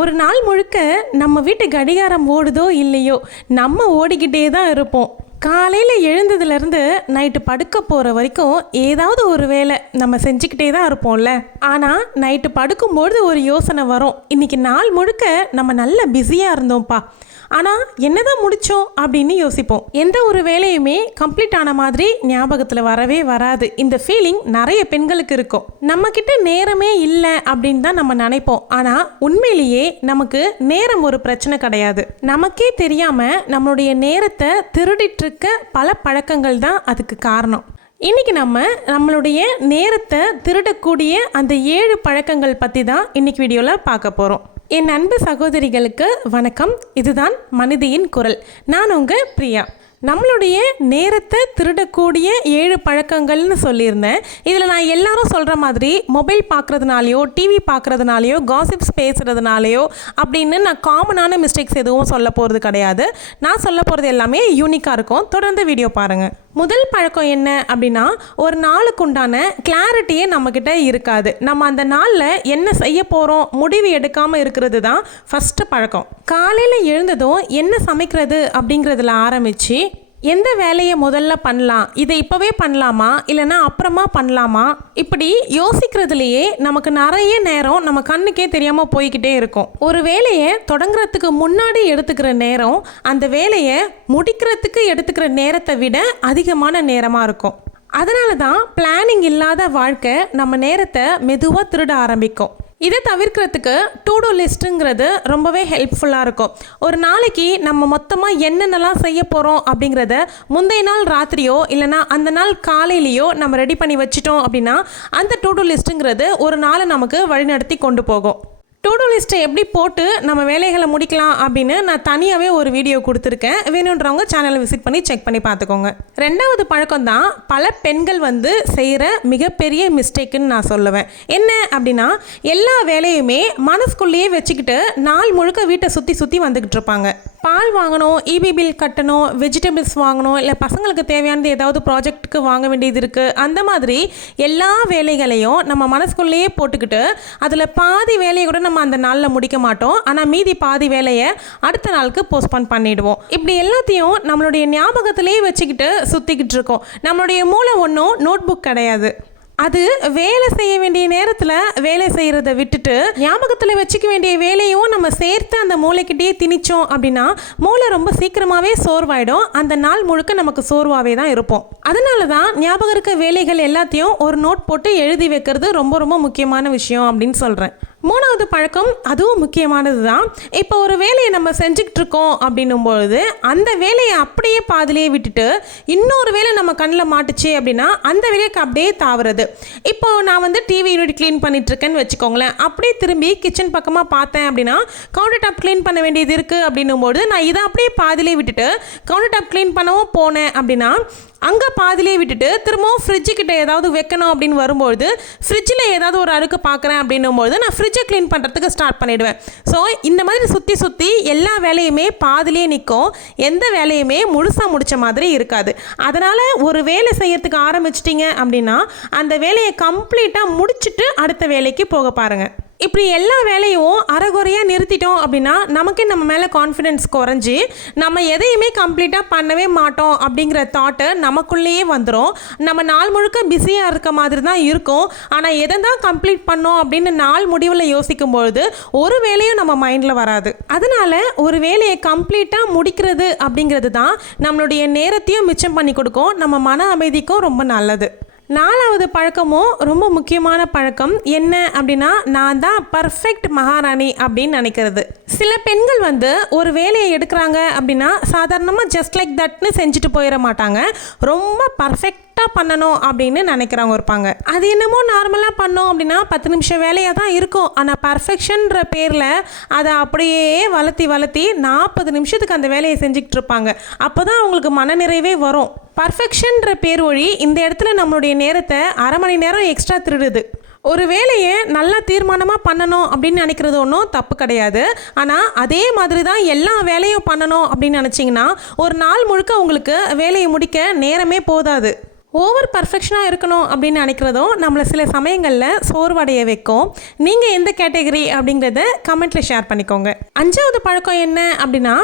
ஒரு நாள் முழுக்க நம்ம வீட்டு கடிகாரம் ஓடுதோ இல்லையோ நம்ம ஓடிக்கிட்டே தான் இருப்போம். காலையில் எழுந்ததுலேருந்து நைட்டு படுக்க போகிற வரைக்கும் ஏதாவது ஒரு வேலை நம்ம செஞ்சுக்கிட்டே தான் இருப்போம்ல. ஆனால் நைட்டு படுக்கும்பொழுது ஒரு யோசனை வரும், இன்றைக்கி நாள் முழுக்க நம்ம நல்ல பிஸியாக இருந்தோம்ப்பா, ஆனால் என்னதான் முடித்தோம் அப்படின்னு யோசிப்போம். எந்த ஒரு வேலையுமே கம்ப்ளீட் ஆன மாதிரி ஞாபகத்தில் வரவே வராது. இந்த ஃபீலிங் நிறைய பெண்களுக்கு இருக்கும். நம்மக்கிட்ட நேரமே இல்லை அப்படின்னு தான் நம்ம நினைப்போம். ஆனால் உண்மையிலேயே நமக்கு நேரம் ஒரு பிரச்சனை கிடையாது. நமக்கே தெரியாமல் நம்மளுடைய நேரத்தை திருடிட்டு இருக்க பல பழக்கங்கள் தான் அதுக்கு காரணம். இன்றைக்கி நம்மளுடைய நேரத்தை திருடக்கூடிய அந்த 7 பழக்கங்கள் பற்றி தான் இன்றைக்கி வீடியோவில் பார்க்க போகிறோம். என் அன்பு சகோதரிகளுக்கு வணக்கம். இதுதான் மனிதியின் குரல். நான் உங்கள் பிரியா. நம்மளுடைய நேரத்தை திருடக்கூடிய 7 பழக்கங்கள்னு சொல்லியிருந்தேன். இதில் நான் எல்லாரும் சொல்கிற மாதிரி மொபைல் பார்க்குறதுனாலையோ டிவி பார்க்குறதுனாலையோ காசிப்ஸ் பேசுகிறதுனாலையோ அப்படின்னு நான் காமனான மிஸ்டேக்ஸ் எதுவும் சொல்ல போகிறது கிடையாது. நான் சொல்ல போகிறது எல்லாமே யூனிக்காக இருக்கும். தொடர்ந்து வீடியோ பாருங்கள். முதல் பழக்கம் என்ன அப்படின்னா, ஒரு நாளுக்கு உண்டான கிளாரிட்டியே நம்மக்கிட்ட இருக்காது. நம்ம அந்த நாளில் என்ன செய்ய போகிறோம் முடிவு எடுக்காமல் இருக்கிறது தான் ஃபஸ்ட்டு பழக்கம். காலையில் எழுந்ததும் என்ன சமைக்கிறது அப்படிங்கிறதுல ஆரம்பித்து எந்த வேலையை முதல்ல பண்ணலாம், இதை இப்போவே பண்ணலாமா இல்லைனா அப்புறமா பண்ணலாமா, இப்படி யோசிக்கிறதுலையே நமக்கு நிறைய நேரம் நம்ம கண்ணுக்கே தெரியாமல் போய்கிட்டே இருக்கும். ஒரு வேலையை தொடங்குறதுக்கு முன்னாடி எடுத்துக்கிற நேரம் அந்த வேலையை முடிக்கிறதுக்கு எடுத்துக்கிற நேரத்தை விட அதிகமான நேரமாக இருக்கும். அதனால தான் பிளானிங் இல்லாத வாழ்க்கை நம்ம நேரத்தை மெதுவாக திருட ஆரம்பிக்கும். இதை தவிர்க்கிறதுக்கு டு டூ லிஸ்ட்டுங்கிறது ரொம்பவே ஹெல்ப்ஃபுல்லாக இருக்கும். ஒரு நாளைக்கு நம்ம மொத்தமாக என்னென்னலாம் செய்ய போகிறோம் அப்படிங்கிறத முந்தைய நாள் ராத்திரியோ இல்லைனா அந்த நாள் காலையிலையோ நம்ம ரெடி பண்ணி வச்சிட்டோம் அப்படின்னா அந்த டு டூ லிஸ்ட்டுங்கிறது ஒரு நாளை நமக்கு வழிநடத்தி கொண்டு போகும். டு டூ லிஸ்ட்டை எப்படி போட்டு நம்ம வேலைகளை முடிக்கலாம் அப்படின்னு நான் தனியாகவே ஒரு வீடியோ கொடுத்துருக்கேன். வேணுன்றவங்க சேனலை விசிட் பண்ணி செக் பண்ணி பார்த்துக்கோங்க. ரெண்டாவது பழக்கம் தான் பல பெண்கள் செய்கிற மிகப்பெரிய மிஸ்டேக்குன்னு நான் சொல்லுவேன். என்ன அப்படின்னா, எல்லா வேலையுமே மனசுக்குள்ளேயே வச்சுக்கிட்டு நாள் முழுக்க வீட்டை சுற்றி வந்துக்கிட்டு இருப்பாங்க. பால் வாங்கணும், இபி பில் கட்டணும், வெஜிடபிள்ஸ் வாங்கணும், இல்லை பசங்களுக்கு தேவையானது ஏதாவது ப்ராஜெக்ட்டுக்கு வாங்க வேண்டியது இருக்குது. அந்த மாதிரி எல்லா வேலைகளையும் நம்ம மனசுக்குள்ளேயே போட்டுக்கிட்டு அதில் பாதி வேலையை கூட நம்ம அந்த நாளில் முடிக்க மாட்டோம். ஆனால் மீதி பாதி வேலையை அடுத்த நாளுக்கு போஸ்ட்போன் பண்ணிடுவோம். இப்படி எல்லாத்தையும் நம்மளுடைய ஞாபகத்திலேயே வச்சுக்கிட்டு சுற்றிக்கிட்டு இருக்கோம். நம்மளுடைய மூளை ஒன்றும் நோட் புக் கிடையாது. அது வேலை செய்ய வேண்டிய நேரத்தில் வேலை செய்கிறத விட்டுட்டு ஞாபகத்தில் வச்சுக்க வேண்டிய வேலையும் நம்ம சேர்த்து அந்த மூளைக்கிட்டே திணிச்சோம் அப்படின்னா மூளை ரொம்ப சீக்கிரமாகவே சோர்வாயிடும். அந்த நாள் முழுக்க நமக்கு சோர்வாகவே தான் இருப்போம். அதனால தான் ஞாபகம் இருக்க வேலைகள் எல்லாத்தையும் ஒரு நோட் போட்டு எழுதி வைக்கிறது ரொம்ப ரொம்ப முக்கியமான விஷயம் அப்படின்னு சொல்கிறேன். மூணாவது பழக்கம் அதுவும் முக்கியமானது தான். இப்போ ஒரு வேலையை நம்ம செஞ்சுக்கிட்டு இருக்கோம் அப்படின்னும்பொழுது அந்த வேலையை அப்படியே பாதிலேயே விட்டுட்டு இன்னொரு வேலை நம்ம கண்ணில் மாட்டுச்சு அப்படின்னா அந்த வேலைக்கு அப்படியே தாவுறது. இப்போது நான் டிவி யூனிட் க்ளீன் பண்ணிகிட்ருக்கேன்னு வச்சுக்கோங்களேன். அப்படியே திரும்பி கிச்சன் பக்கமாக பார்த்தேன் அப்படின்னா கவுண்டர் டாப் க்ளீன் பண்ண வேண்டியது இருக்குது அப்படின்னும்போது நான் இதை அப்படியே பாதிலே விட்டுட்டு கவுண்டர் டாப் க்ளீன் பண்ணவும் போனேன் அப்படின்னா அங்கே பாதிலே விட்டுட்டு திரும்பவும் ஃப்ரிட்ஜுக்கிட்ட ஏதாவது வைக்கணும் அப்படின்னு வரும்பொழுது ஃப்ரிட்ஜில் ஏதாவது ஒரு அழுக்கு பார்க்குறேன் அப்படின்னும்போது நான் ஃப்ரிட்ஜை க்ளீன் பண்ணுறதுக்கு ஸ்டார்ட் பண்ணிவிடுவேன். ஸோ இந்த மாதிரி சுற்றி எல்லா வேலையுமே பாதிலே நிற்கும். எந்த வேலையுமே முழுசாக முடித்த மாதிரி இருக்காது. அதனால் ஒரு வேலை செய்யறதுக்கு ஆரம்பிச்சிட்டிங்க அப்படின்னா அந்த வேலையை கம்ப்ளீட்டாக முடிச்சுட்டு அடுத்த வேலைக்கு போக பாருங்கள். இப்படி எல்லா வேலையும் அரைகுறையாக நிறுத்திட்டோம் அப்படின்னா நமக்கே நம்ம மேலே கான்ஃபிடென்ஸ் குறைஞ்சி நம்ம எதையுமே கம்ப்ளீட்டாக பண்ணவே மாட்டோம் அப்படிங்கிற தாட்டு நமக்குள்ளேயே வந்துடும். நம்ம நாள் முழுக்க பிஸியாக இருக்க மாதிரி தான் இருக்கும். ஆனால் எதை தான் கம்ப்ளீட் பண்ணோம் அப்படின்னு நாள் முடிவில் யோசிக்கும்பொழுது ஒரு வேலையும் நம்ம மைண்டில் வராது. அதனால் ஒரு வேலையை கம்ப்ளீட்டாக முடிக்கிறது அப்படிங்கிறது தான் நம்மளுடைய நேரத்தையும் மிச்சம் பண்ணி கொடுக்கும், நம்ம மன அமைதிக்கும் ரொம்ப நல்லது. நாலாவது பழக்கமும் ரொம்ப முக்கியமான பழக்கம் என்ன அப்படின்னா, நான் தான் பர்ஃபெக்ட் மகாராணி அப்படின்னு நினைக்கிறது. சில பெண்கள் ஒரு வேலையை எடுக்கிறாங்க அப்படின்னா சாதாரணமாக ஜஸ்ட் லைக் தட்னு செஞ்சுட்டு போயிட மாட்டாங்க. ரொம்ப பர்ஃபெக்டாக பண்ணணும் அப்படின்னு நினைக்கிறவங்க இருப்பாங்க. அது என்னமோ நார்மலாக பண்ணோம் அப்படின்னா 10 நிமிஷம் வேலையாக தான் இருக்கும். ஆனால் பர்ஃபெக்ஷன்ற பேரில் அதை அப்படியே வளர்த்தி 40 நிமிஷத்துக்கு அந்த வேலையை செஞ்சுக்கிட்டு இருப்பாங்க. அப்போ தான் அவங்களுக்கு மனநிறைவே வரும். பர்ஃபெக்ஷன்ற பேர் வழி இந்த இடத்துல நம்மளுடைய நேரத்தை அரை மணி நேரம் எக்ஸ்ட்ரா திருடுது. ஒரு வேலையை நல்லா தீர்மானமாக பண்ணணும் அப்படின்னு நினைக்கிறது ஒன்றும் தப்பு கிடையாது. ஆனால் அதே மாதிரி தான் எல்லா வேலையும் பண்ணணும் அப்படின்னு நினச்சிங்கன்னா ஒரு நாள் முழுக்க உங்களுக்கு வேலையை முடிக்க நேரமே போதாது. ஓவர் பர்ஃபெக்ஷனாக இருக்கணும் அப்படின்னு நினைக்கிறதும் நம்மளை சில சமயங்களில் சோர்வடைய வைக்கும். நீங்கள் எந்த கேட்டகரி அப்படிங்கிறத கமெண்ட்டில் ஷேர் பண்ணிக்கோங்க. 5வது பழக்கம் என்ன அப்படின்னா,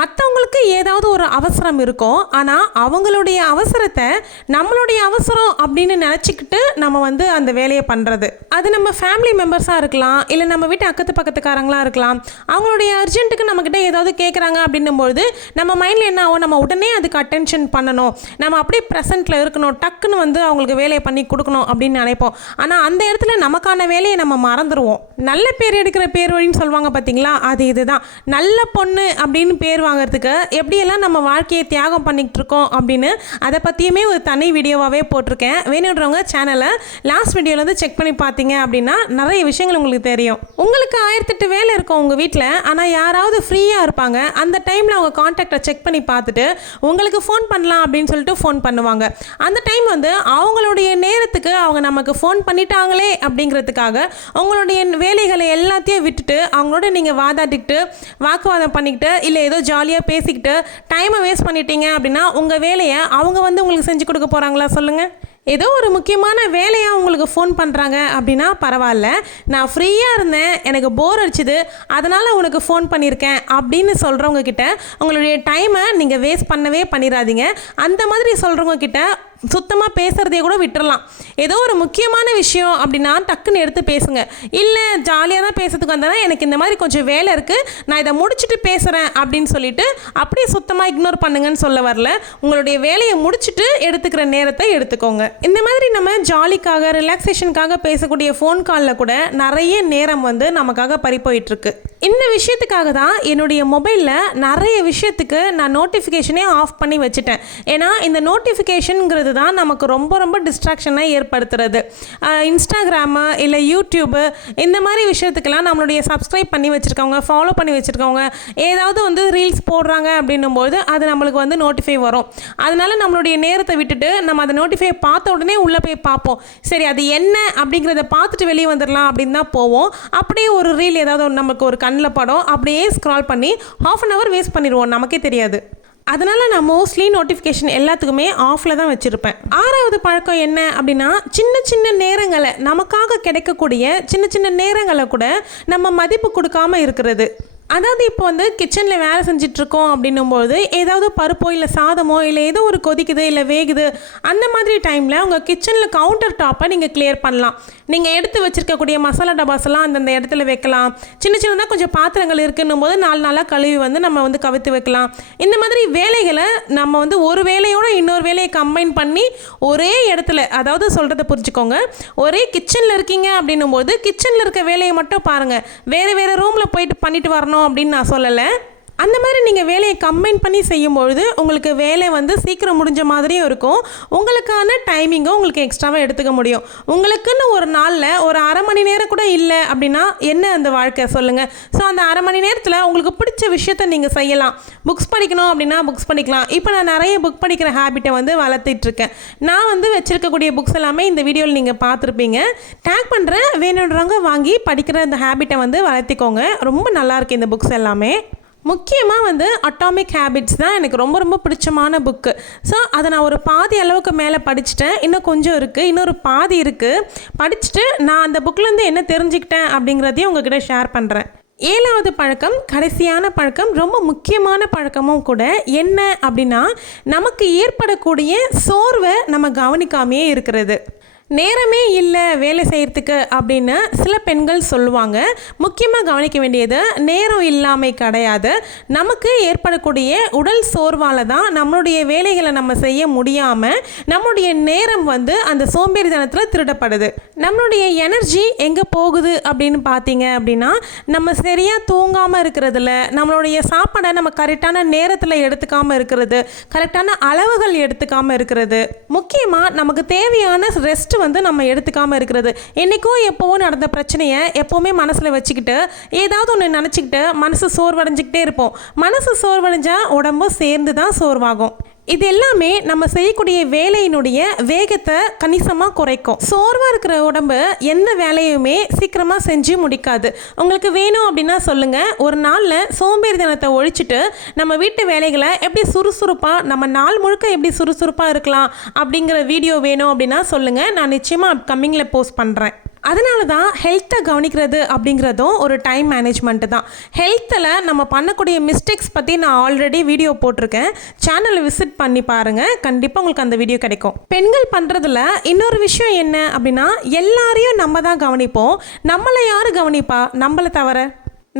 மற்றவங்களுக்கு ஏதாவது ஒரு அவசரம் இருக்கும், ஆனால் அவங்களுடைய அவசரத்தை நம்மளுடைய அவசரம் அப்படின்னு நினச்சிக்கிட்டு நம்ம அந்த வேலையை பண்ணுறது. அது நம்ம ஃபேமிலி மெம்பர்ஸாக இருக்கலாம், இல்லை நம்ம வீட்டு அக்கத்து பக்கத்துக்காரங்களாக இருக்கலாம். அவங்களுடைய அர்ஜென்ட்டுக்கு நம்மக்கிட்ட ஏதாவது கேட்குறாங்க அப்படின்னும்போது நம்ம மைண்டில் என்ன ஆகும், நம்ம உடனே அதுக்கு அட்டென்ஷன் பண்ணணும், நம்ம அப்படியே ப்ரெசென்ட்டில் இருக்கணும், டக்குன்னு அவங்களுக்கு வேலையை பண்ணி கொடுக்கணும் அப்படின்னு நினைப்போம். ஆனால் அந்த இடத்துல நமக்கான வேலையை நம்ம மறந்துடுவோம். நல்ல பேர் எடுக்கிற பேர் வழின்னு சொல்லுவாங்க பார்த்தீங்களா, அது இதுதான். நல்ல பொண்ணு அப்படின்னு பேர் வாங்கிறதுக்கு எப்படியெல்லாம் நம்ம வாழ்க்கையை தியாகம் பண்ணிக்கிட்டு இருக்கோம் அப்படின்னு அதை பற்றியுமே ஒரு தனி வீடியோவாகவே போட்டிருக்கேன். வேணுன்றவங்க சேனலை லாஸ்ட் வீடியோவில் செக் பண்ணி பார்த்தீங்க அப்படின்னா நிறைய விஷயங்கள் உங்களுக்கு தெரியும். உங்களுக்கு 1008 வேலை இருக்கும் உங்கள் வீட்டில், ஆனால் யாராவது ஃப்ரீயாக இருப்பாங்க. அந்த டைமில் அவங்க கான்டாக்டை செக் பண்ணி பார்த்துட்டு உங்களுக்கு ஃபோன் பண்ணலாம் அப்படின்னு சொல்லிட்டு ஃபோன் பண்ணுவாங்க. அந்த டைம் அவங்களுடைய நேரத்துக்கு அவங்க நமக்கு ஃபோன் பண்ணிட்டாங்களே அப்படிங்கிறதுக்காக உங்களுடைய வேலைகளை எல்லாத்தையும் விட்டுட்டு அவங்களோட நீங்கள் வாதாடிக்கிட்டு வாக்குவாதம் பண்ணிக்கிட்டு இல்லை ஏதோ ஜாலியாக பேசிக்கிட்டு டைமை வேஸ்ட் பண்ணிட்டீங்க அப்படின்னா உங்கள் வேலையை அவங்க உங்களுக்கு செஞ்சு கொடுக்க போகிறாங்களா சொல்லுங்கள்? ஏதோ ஒரு முக்கியமான வேலையாக உங்களுக்கு ஃபோன் பண்ணுறாங்க அப்படின்னா பரவாயில்ல, நான் ஃப்ரீயாக இருந்தேன், எனக்கு போர் அடிச்சுது, அதனால் உனக்கு ஃபோன் பண்ணியிருக்கேன் அப்படின்னு சொல்கிறவங்க கிட்ட உங்களுடைய டைமை நீங்கள் வேஸ்ட் பண்ணவே பண்ணிடாதீங்க. அந்த மாதிரி சொல்கிறவங்க கிட்ட சுத்தமாக பேசுகிறதே கூட விட்டுறலாம். ஏதோ ஒரு முக்கியமான விஷயம் அப்படின்னா டக்குன்னு எடுத்து பேசுங்க. இல்லை ஜாலியாக தான் பேசுறதுக்கு வந்தேன்னா எனக்கு இந்த மாதிரி கொஞ்சம் வேலை இருக்குது, நான் இதை முடிச்சுட்டு பேசுகிறேன் அப்படின்னு சொல்லிட்டு அப்படியே சுத்தமாக இக்னோர் பண்ணுங்கன்னு சொல்ல வரல. உங்களுடைய வேலையை முடிச்சுட்டு எடுத்துக்கிற நேரத்தை எடுத்துக்கோங்க. இந்த மாதிரி நம்ம ஜாலிக்காக ரிலாக்ஸேஷனுக்காக பேசக்கூடிய ஃபோன் காலில் கூட நிறைய நேரம் நமக்காக பறிப்போயிட்டுருக்கு. இந்த விஷயத்துக்காக தான் என்னுடைய மொபைலில் நிறைய விஷயத்துக்கு நான் நோட்டிஃபிகேஷனே ஆஃப் பண்ணி வச்சுட்டேன். ஏன்னா இந்த நோட்டிஃபிகேஷனுங்கிறது தான் நமக்கு ரொம்ப ரொம்ப டிஸ்ட்ராக்ஷனாக ஏற்படுத்துறது. இன்ஸ்டாகிராமு இல்லை யூடியூபு இந்த மாதிரி விஷயத்துக்கெல்லாம் நம்மளுடைய சப்ஸ்கிரைப் பண்ணி வச்சுருக்கவங்க, ஃபாலோ பண்ணி வச்சுருக்கவங்க ஏதாவது ரீல்ஸ் போடுறாங்க அப்படின்னும்போது அது நம்மளுக்கு நோட்டிஃபை வரும். அதனால நம்மளுடைய நேரத்தை விட்டுட்டு நம்ம அதை நோட்டிஃபை பார்த்த உடனே உள்ளே போய் பார்ப்போம். சரி அது என்ன அப்படிங்கிறத பார்த்துட்டு வெளியே வந்துடலாம் அப்படின்னு தான் போவோம். அப்படியே ஒரு ரீல் ஏதாவது நமக்கு ஒரு கண்ணில் படம், அப்படியே ஸ்க்ரால் பண்ணி ½ அன் ஹவர் வேஸ்ட் பண்ணிடுவோம், நமக்கே தெரியாது. அதனால் நான் மோஸ்ட்லி நோட்டிஃபிகேஷன் எல்லாத்துக்குமே ஆஃபில் தான் வச்சுருப்பேன். 6வது பழக்கம் என்ன அப்படின்னா, சின்ன சின்ன நேரங்களை நமக்காக கிடைக்கக்கூடிய சின்ன சின்ன நேரங்களை கூட நம்ம மதிப்பு கொடுக்காம இருக்கிறது. அதாவது இப்போ கிச்சனில் வேலை செஞ்சிட்ருக்கோம் அப்படின்னும்போது ஏதாவது பருப்போ இல்லை சாதமோ இல்லை ஏதோ ஒரு கொதிக்குது இல்லை வேகுது, அந்த மாதிரி டைமில் உங்கள் கிச்சனில் கவுண்டர் டாப்பை நீங்கள் கிளியர் பண்ணலாம். நீங்கள் எடுத்து வச்சுருக்கக்கூடிய மசாலா டபாஸெல்லாம் அந்தந்த இடத்துல வைக்கலாம். சின்ன சின்னதாக கொஞ்சம் பாத்திரங்கள் இருக்குன்னும் போது 4 நாளாக கழுவி நம்ம கவித்து வைக்கலாம். இந்த மாதிரி வேலைகளை நம்ம ஒரு வேலையோட இன்னொரு வேலையை கம்பைன் பண்ணி ஒரே இடத்துல, அதாவது சொல்கிறத புரிஞ்சுக்கோங்க, ஒரே கிச்சனில் இருக்கீங்க அப்படின்னும் போது கிச்சனில் இருக்க வேலையை மட்டும் பாருங்கள், வேறு வேறு ரூமில் போயிட்டு பண்ணிட்டு வரணும் அப்படின்னு நான் சொல்லலை. அந்த மாதிரி நீங்கள் வேலையை கம்பைன் பண்ணி செய்யும்பொழுது உங்களுக்கு வேலை சீக்கிரம் முடிஞ்ச மாதிரியும் இருக்கும். உங்களுக்கான டைமிங்கை உங்களுக்கு எக்ஸ்ட்ராவாக எடுத்துக்க முடியும். உங்களுக்குன்னு ஒரு நாளில் ஒரு அரை மணி நேரம் கூட இல்லை அப்படின்னா என்ன அந்த வாழ்க்கை சொல்லுங்கள்? ஸோ அந்த அரை மணி நேரத்தில் உங்களுக்கு பிடிச்ச விஷயத்தை நீங்கள் செய்யலாம். புக்ஸ் படிக்கணும் அப்படின்னா புக்ஸ் படிக்கலாம். இப்போ நான் நிறைய புக் படிக்கிற ஹேபிட்டை வளர்த்திட்ருக்கேன். நான் வச்சுருக்கக்கூடிய புக்ஸ் எல்லாமே இந்த வீடியோவில் நீங்கள் பார்த்துருப்பீங்க. டேக் பண்ணுறேன், வேணுன்றவங்க வாங்கி படிக்கிற இந்த ஹேபிட்டை வளர்த்திக்கோங்க. ரொம்ப நல்லாயிருக்கு இந்த புக்ஸ் எல்லாமே. முக்கியமாக அட்டாமிக் ஹேபிட்ஸ் தான் எனக்கு ரொம்ப ரொம்ப பிடிச்சமான புக்கு. ஸோ அதை நான் ஒரு பாதி அளவுக்கு மேலே படிச்சுட்டேன், இன்னும் கொஞ்சம் இருக்குது, இன்னொரு பாதி இருக்குது. படிச்சுட்டு நான் அந்த புக்கிலேருந்து என்ன தெரிஞ்சுக்கிட்டேன் அப்படிங்கிறதையும் உங்ககிட்ட ஷேர் பண்ணுறேன். 7வது பழக்கம், கடைசியான பழக்கம், ரொம்ப முக்கியமான பழக்கமும் கூட. என்ன அப்படின்னா, நமக்கு ஏற்படக்கூடிய சோர்வை நம்ம கவனிக்காமையே இருக்கிறது. நேரமே இல்லை வேலை செய்கிறதுக்கு அப்படின்னு சில பெண்கள் சொல்லுவாங்க. முக்கியமாக கவனிக்க வேண்டியது நேரம் இல்லாமை கிடையாது. நமக்கு ஏற்படக்கூடிய உடல் சோர்வால் தான் நம்மளுடைய வேலைகளை நம்ம செய்ய முடியாமல் நம்மளுடைய நேரம் அந்த சோம்பேறித்தனத்தில் திருடப்படுது. நம்மளுடைய எனர்ஜி எங்கே போகுது அப்படின்னு பார்த்தீங்க அப்படின்னா, நம்ம சரியாக தூங்காமல் இருக்கிறதுல, நம்மளுடைய சாப்பாடை நம்ம கரெக்டான நேரத்தில் எடுத்துக்காமல் இருக்கிறது, கரெக்டான அளவுகள் எடுத்துக்காமல் இருக்கிறது, முக்கியமாக நமக்கு தேவையான ரெஸ்ட் நம்ம எடுத்துக்காமல் இருக்கிறது. என்றைக்கோ எப்போவோ நடந்த பிரச்சனையை எப்போவுமே மனசில் வச்சுக்கிட்டு ஏதாவது ஒன்று நினச்சிக்கிட்டு மனசு சோர்வடைஞ்சிக்கிட்டே இருப்போம். மனசு சோர்வடைஞ்சால் உடம்பும் சேர்ந்து தான் சோர்வாகும். இது எல்லாமே நம்ம செய்யக்கூடிய வேலையினுடைய வேகத்தை கணிசமாக குறைக்கும். சோர்வாக இருக்கிற உடம்பு எந்த வேலையுமே சீக்கிரமாக செஞ்சு முடிக்காது. உங்களுக்கு வேணும் அப்படின்னா சொல்லுங்கள். ஒரு நாளில் சோம்பேறித்தனத்தை ஒழிச்சிட்டு நம்ம வீட்டு வேலைகளை எப்படி சுறுசுறுப்பாக நம்ம நாள் முழுக்க எப்படி சுறுசுறுப்பாக இருக்கலாம் அப்படிங்கிற வீடியோ வேணும் அப்படின்னா சொல்லுங்கள். நான் நிச்சயமாக கம்மிங்கில் போஸ்ட் பண்ணுறேன். அதனால தான் ஹெல்த்தை கவனிக்கிறது அப்படிங்கிறதும் ஒரு டைம் மேனேஜ்மெண்ட்டு தான். ஹெல்த்தில் நம்ம பண்ணக்கூடிய மிஸ்டேக்ஸ் பற்றி நான் ஆல்ரெடி வீடியோ போட்டிருக்கேன். சேனலை விசிட் பண்ணி பாருங்கள். கண்டிப்பாக உங்களுக்கு அந்த வீடியோ கிடைக்கும். பெண்கள் பண்ணுறதுல இன்னொரு விஷயம் என்ன அப்படின்னா, எல்லாரையும் நம்ம தான் கவனிப்போம். நம்மளை யார் கவனிப்பா நம்மளை தவிர?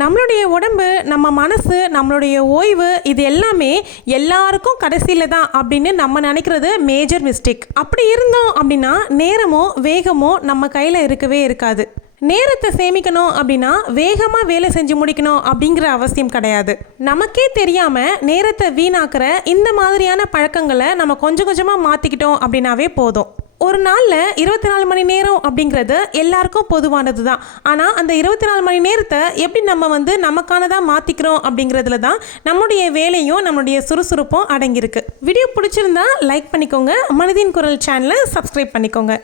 நம்மளுடைய உடம்பு, நம்ம மனசு, நம்மளுடைய ஓய்வு இது எல்லாமே எல்லாருக்கும் கடைசியில் தான் அப்படின்னு நம்ம நினைக்கிறது மேஜர் மிஸ்டேக். அப்படி இருந்தோம் அப்படின்னா நேரமோ வேகமோ நம்ம கையில் இருக்கவே இருக்காது. நேரத்தை சேமிக்கணும் அப்படின்னா வேகமாக வேலை செஞ்சு முடிக்கணும் அப்படிங்கிற அவசியம் கிடையாது. நமக்கே தெரியாமல் நேரத்தை வீணாக்குற இந்த மாதிரியான பழக்கங்களை நம்ம கொஞ்சம் கொஞ்சமாக மாற்றிக்கிட்டோம் அப்படின்னாவே போதும். ஒரு நாளில் 24 மணி நேரம் அப்படிங்கிறது எல்லாருக்கும் பொதுவானது தான். ஆனால் அந்த 24 மணி நேரத்தை எப்படி நம்ம நமக்கானதாக மாற்றிக்கிறோம் அப்படிங்கிறதுல தான் நம்முடைய வேலையும் நம்மளுடைய சுறுசுறுப்பும் அடங்கியிருக்கு. வீடியோ பிடிச்சிருந்தா லைக் பண்ணிக்கோங்க. மனதின் குரல் சேனலை சப்ஸ்கிரைப் பண்ணிக்கோங்க.